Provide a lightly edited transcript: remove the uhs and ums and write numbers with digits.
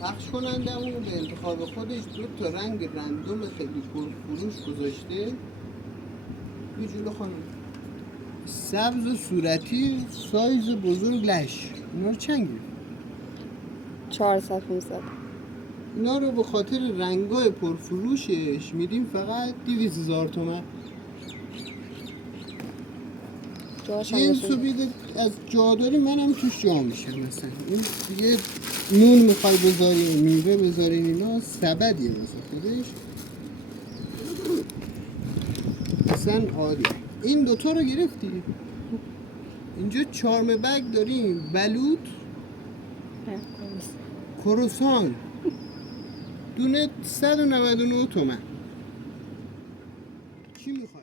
پخش کننده اون به انتخاب خودش 2 رنگ رندوم خیلی پرفروش گذاشته. یه جلو خانم سبز و صورتی سایز بزرگ لش، اینا رو چند گرفت؟ 400 500. اینا رو به خاطر رنگای پرفروشش میدیم فقط 200,000 تومان. جنس رو بیده از جاداری منم توش جا میشه. مثلا این یه نون میخوای بذاری، میوه بذاری، اینا سبدیه مثلا خودش اصلا عالیه. این 2 رو گرفتی؟ اینجا چارم بگ داریم، بلوط کروسان دونه 199 تومن. چی میخوای؟